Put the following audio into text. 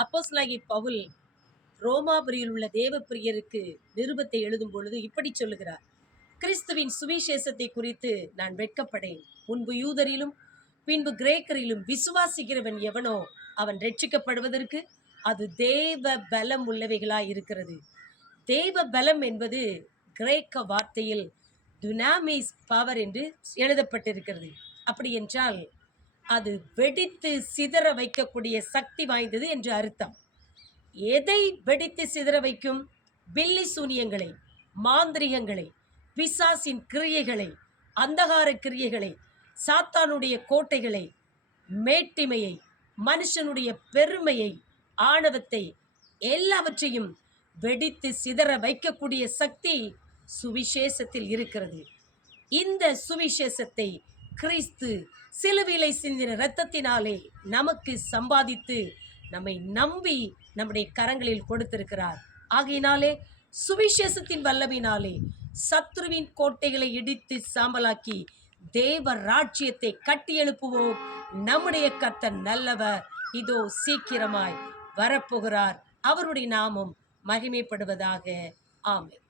அப்போஸ்தலனாகிய பவுல் ரோமாபுரியில் உள்ள தேவப்பிரியருக்கு நிருபத்தை எழுதும் பொழுது இப்படி சொல்லுகிறார். கிறிஸ்துவின் சுவிசேஷத்தை குறித்து நான் வெட்கப்படேன். முன்பு யூதரிலும் பின்பு கிரேக்கரிலும் விசுவாசிக்கிறவன் எவனோ அவன் ரட்சிக்கப்படுவதற்கு அது தேவ பலம் உள்ளவைகளாய் இருக்கிறது. தேவ பலம் என்பது கிரேக்க வார்த்தையில் துனாமிஸ் பவர் என்று எழுதப்பட்டிருக்கிறது. அப்படி என்றால் அது வெடித்து சிதற வைக்கக்கூடிய சக்தி வாய்ந்தது என்று அர்த்தம். எதை வெடித்து சிதற வைக்கும்? பில்லி சூனியங்களை, மாந்திரிகங்களை, பிசாசின் கிரியைகளை, அந்தகார கிரியைகளை, சாத்தானுடைய கோட்டைகளை, மேட்டிமையை, மனுஷனுடைய பெருமையை, ஆணவத்தை, எல்லாவற்றையும் வெடித்து சிதற வைக்கக்கூடிய சக்தி சுவிசேஷத்தில் இருக்கிறது. இந்த சுவிசேஷத்தை கிறிஸ்து சிலுவையிலே சிந்தின இரத்தத்தினாலே நமக்கு சம்பாதித்து நம்மை நம்பி நம்முடைய கரங்களில் கொடுத்திருக்கிறார். ஆகையினாலே சுவிசேஷத்தின் வல்லமையினாலே சத்ருவின் கோட்டைகளை இடித்து சாம்பலாக்கி தேவ ராஜ்யத்தை கட்டி எழுப்புவோம். நம்முடைய கர்த்தர் நல்லவர், இதோ சீக்கிரமாய் வரப்போகிறார். அவருடைய நாமம் மகிமைப்படுவதாக. ஆமென்.